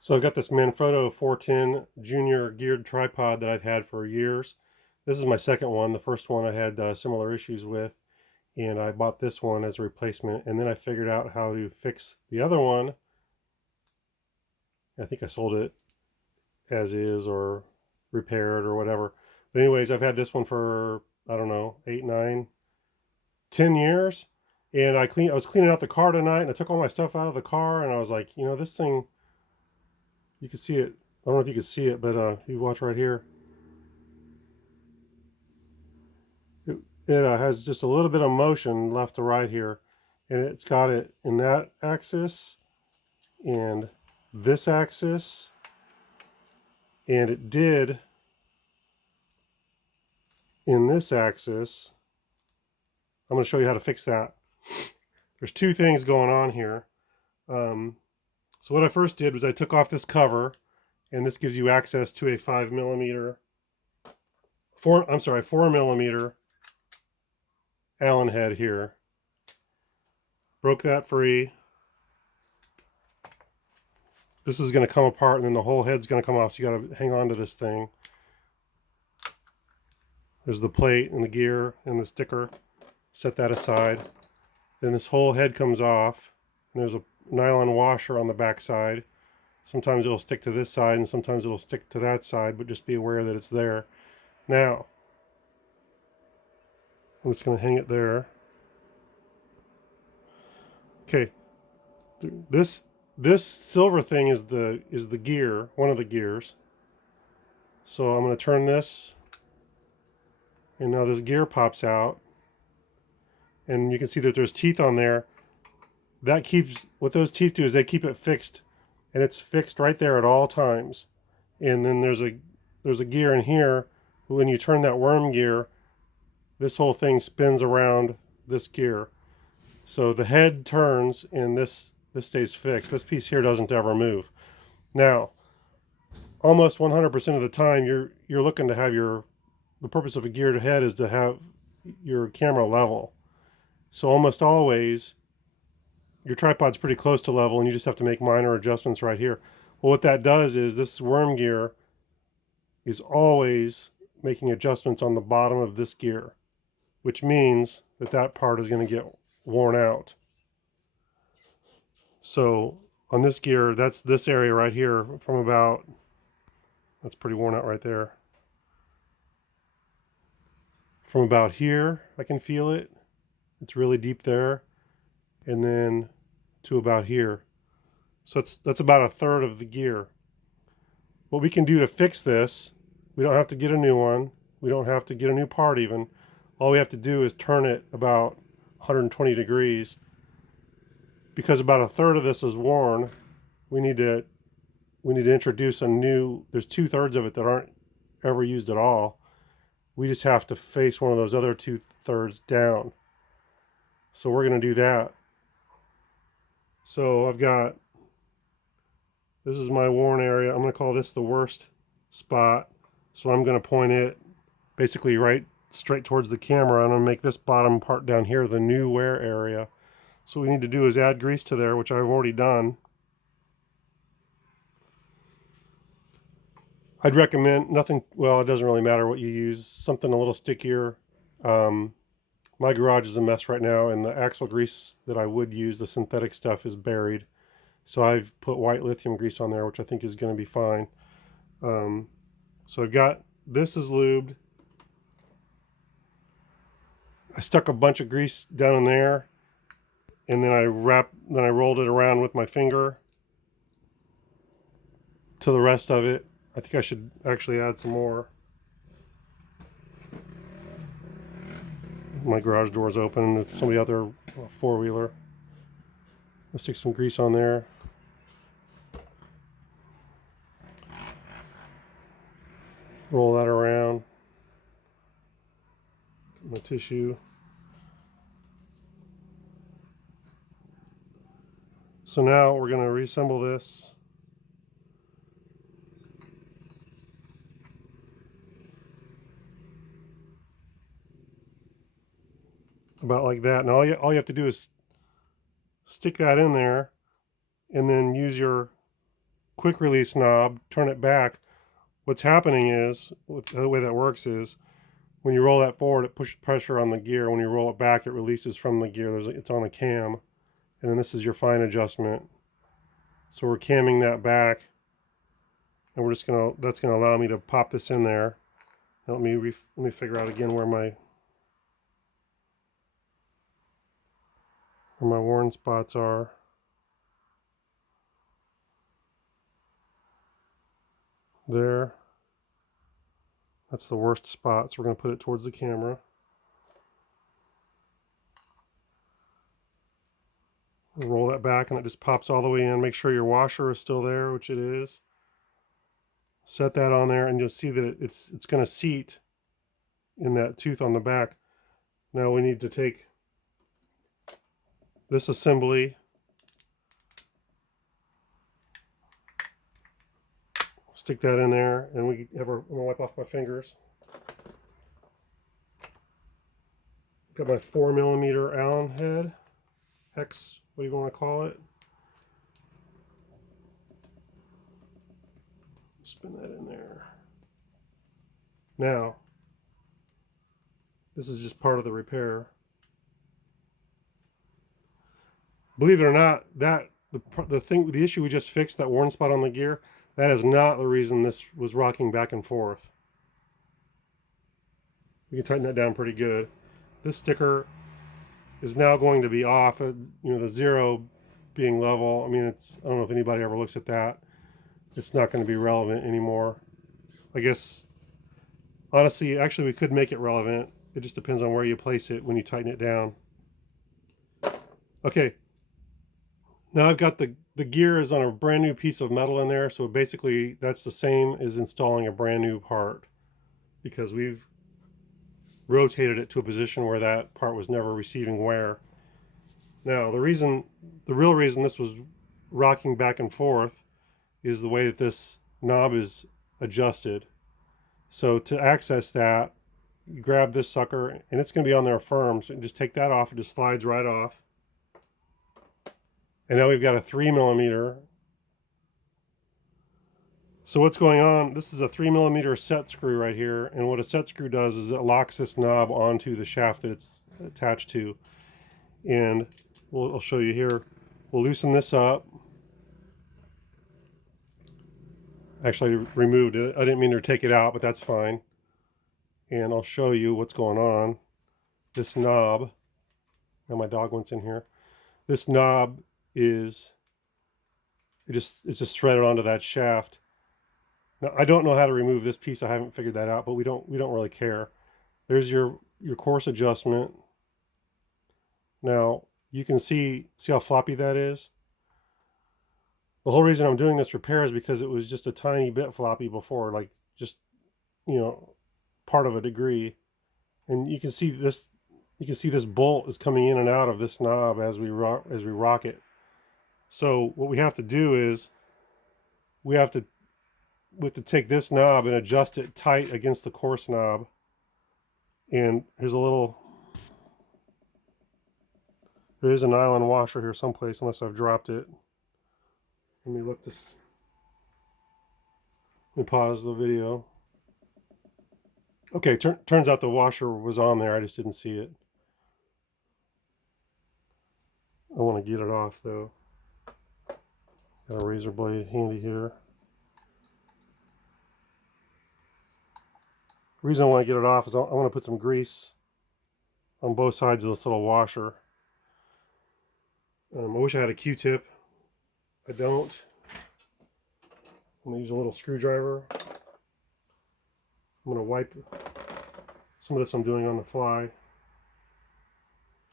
So I've got this Manfrotto 410 Junior geared tripod that I've had for years. This is my second one. The first one I had similar issues with, and I bought this one as a replacement. And then I figured out how to fix the other one. I think I sold it as is or repaired or whatever. But anyways, I've had this one for, I don't know, 8, 9, 10 years. And I was cleaning out the car tonight, and I took all my stuff out of the car, and I was like, this thing, you can see it. I don't know if you can see it, but you watch right here. It has just a little bit of motion left to right here, and it's got it in that axis and this axis, and it did in this axis. I'm going to show you how to fix that. There's two things going on here. So what I first did was I took off this cover, and this gives you access to a 4 millimeter Allen head here. Broke that free. This is going to come apart, and then the whole head's going to come off, so you got to hang on to this thing. There's the plate and the gear and the sticker. Set that aside. Then this whole head comes off, and there's a nylon washer on the back side. Sometimes it'll stick to this side, and sometimes it'll stick to that side, but just be aware that it's there. Now, I'm just going to hang it there. Okay, this silver thing is the gear, one of the gears. So I'm going to turn this, and now this gear pops out, and you can see that there's teeth on there. That keeps, what those teeth do is they keep it fixed, and it's fixed right there at all times. And then there's a gear in here. When you turn that worm gear, this whole thing spins around this gear. So the head turns, and this stays fixed. This piece here doesn't ever move. Now, almost 100% of the time, you're looking to have the purpose of a geared head is to have your camera level. So almost always, your tripod's pretty close to level, and you just have to make minor adjustments right here. Well, what that does is this worm gear is always making adjustments on the bottom of this gear, which means that part is going to get worn out. So on this gear, that's this area right here from about, that's pretty worn out right there. From about here, I can feel it. It's really deep there. And then to about here. So that's about a third of the gear. What we can do to fix this, we don't have to get a new one. We don't have to get a new part even. All we have to do is turn it about 120 degrees. Because about a third of this is worn, we need to introduce a new, there's 2/3 of it that aren't ever used at all. We just have to face one of those other 2/3 down. So we're going to do that. So I've got, this is my worn area. I'm going to call this the worst spot. So I'm going to point it basically right straight towards the camera. I'm going to make this bottom part down here the new wear area. So what we need to do is add grease to there, which I've already done. I'd recommend nothing, well, it doesn't really matter what you use, something a little stickier. My garage is a mess right now, and the axle grease that I would use, the synthetic stuff, is buried. So I've put white lithium grease on there, which I think is going to be fine. So I've got, this is lubed. I stuck a bunch of grease down in there, and then I rolled it around with my finger to the rest of it. I think I should actually add some more. My garage door's open. If somebody out there, a four-wheeler. Let's stick some grease on there. Roll that around. Get my tissue. So now we're going to reassemble this. About like that. And all you have to do is stick that in there, and then use your quick release knob, turn it back, what's happening is, the way that works is, when you roll that forward, it pushes pressure on the gear. When you roll it back, it releases from the gear. It's on a cam. And then this is your fine adjustment. So we're camming that back. And we're just that's gonna allow me to pop this in there. Now let me figure out again where my worn spots are. There. That's the worst spot, so we're going to put it towards the camera. Roll that back and it just pops all the way in. Make sure your washer is still there, which it is. Set that on there and you'll see that it's going to seat in that tooth on the back. Now we need to take this assembly, stick that in there, and I'm going to wipe off my fingers. Got my 4mm Allen head, hex, what do you want to call it? Spin that in there. Now, this is just part of the repair. Believe it or not, the issue we just fixed, that worn spot on the gear, that is not the reason this was rocking back and forth. We can tighten that down pretty good. This sticker is now going to be off, the 0 being level. I mean, I don't know if anybody ever looks at that. It's not going to be relevant anymore. I guess, honestly, actually we could make it relevant. It just depends on where you place it when you tighten it down. Okay. Now I've got the gear is on a brand new piece of metal in there, so basically that's the same as installing a brand new part, because we've rotated it to a position where that part was never receiving wear. Now the real reason this was rocking back and forth is the way that this knob is adjusted. So to access that, you grab this sucker, and it's going to be on there firm, so you just take that off. It just slides right off. And now we've got a 3mm. So what's going on, this is a 3mm set screw right here, and what a set screw does is it locks this knob onto the shaft that it's attached to. And I'll show you here. We'll loosen this up. Actually, I removed it. I didn't mean to take it out, but that's fine. And I'll show you what's going on. This knob, now my dog went's in here. This knob it's just threaded onto that shaft. Now I don't know how to remove this piece. I haven't figured that out, but we don't really care. There's your coarse adjustment. Now you can see how floppy that is. The whole reason I'm doing this repair is because it was just a tiny bit floppy before, like just, part of a degree. And you can see this bolt is coming in and out of this knob as we rock it. So what we have to do is we have to take this knob and adjust it tight against the coarse knob. And there's an nylon washer here someplace, unless I've dropped it. Let me look this. Let me pause the video. Okay, turns out the washer was on there. I just didn't see it. I want to get it off though. Got a razor blade handy here. The reason I want to get it off is I want to put some grease on both sides of this little washer. I wish I had a Q-tip. I don't. I'm going to use a little screwdriver. I'm going to wipe some of this I'm doing on the fly.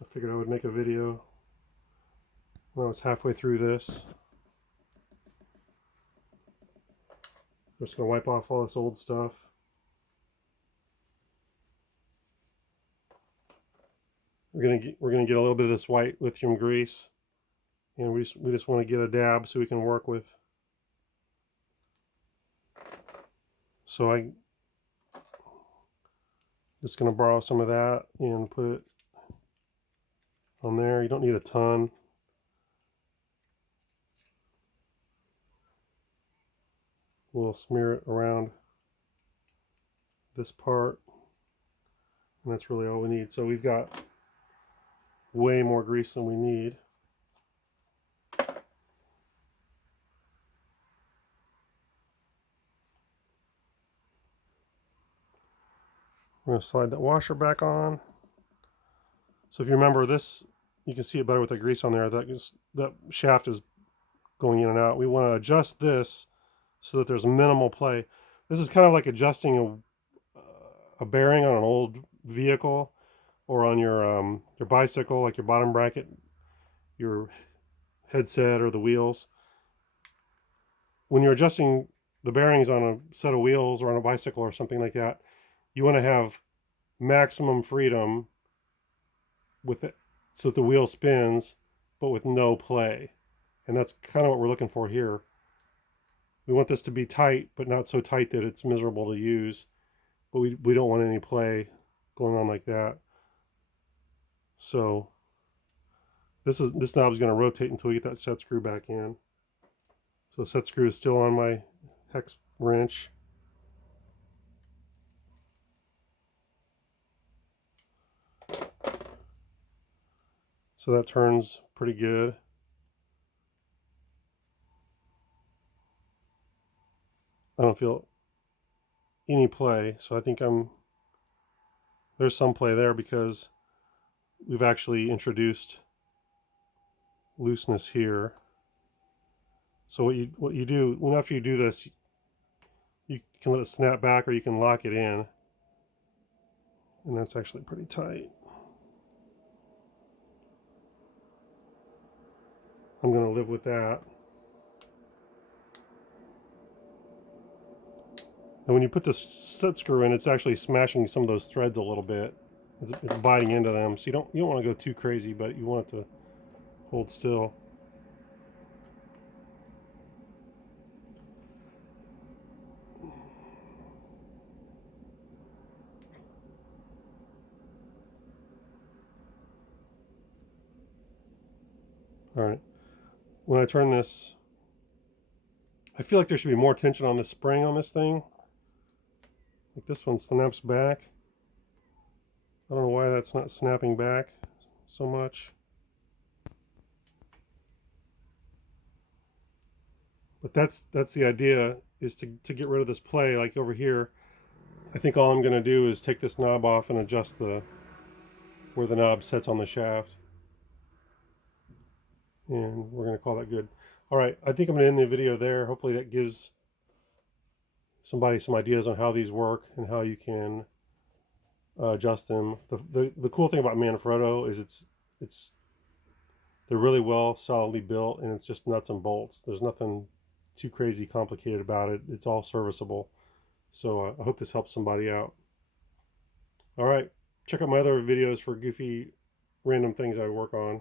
I figured I would make a video when I was halfway through this. I'm just going to wipe off all this old stuff. We're gonna get a little bit of this white lithium grease, and we just want to get a dab so we can work with. So I'm just going to borrow some of that and put it on there. You don't need a ton. we'll smear it around this part, and that's really all we need. So we've got way more grease than we need. We're going to slide that washer back on. So if you remember this, you can see it better with the grease on there. That shaft is going in and out. We want to adjust this so that there's minimal play. This is kind of like adjusting a bearing on an old vehicle or on your bicycle, like your bottom bracket, your headset, or the wheels. When you're adjusting the bearings on a set of wheels or on a bicycle or something like that, you want to have maximum freedom with it so that the wheel spins, but with no play. And that's kind of what we're looking for here. We want this to be tight, but not so tight that it's miserable to use. But we don't want any play going on like that. So this knob is going to rotate until we get that set screw back in. So the set screw is still on my hex wrench. So that turns pretty good. I don't feel any play, so I think there's some play there because we've actually introduced looseness here. So what you do, after you do this, you can let it snap back or you can lock it in. And that's actually pretty tight. I'm going to live with that. And when you put this set screw in, it's actually smashing some of those threads a little bit. It's biting into them, so you don't want to go too crazy, but you want it to hold still. All right. When I turn this, I feel like there should be more tension on the spring on this thing. Like this one snaps back. I don't know why that's not snapping back so much. But that's the idea, is to get rid of this play. Like over here, I think all I'm going to do is take this knob off and adjust where the knob sets on the shaft. And we're going to call that good. All right, I think I'm going to end the video there. Hopefully that gives somebody some ideas on how these work and how you can adjust them. The cool thing about Manfrotto is they're really well solidly built, and it's just nuts and bolts. There's nothing too crazy complicated about it. It's all serviceable. So I hope this helps somebody out. All right, check out my other videos for goofy random things I work on.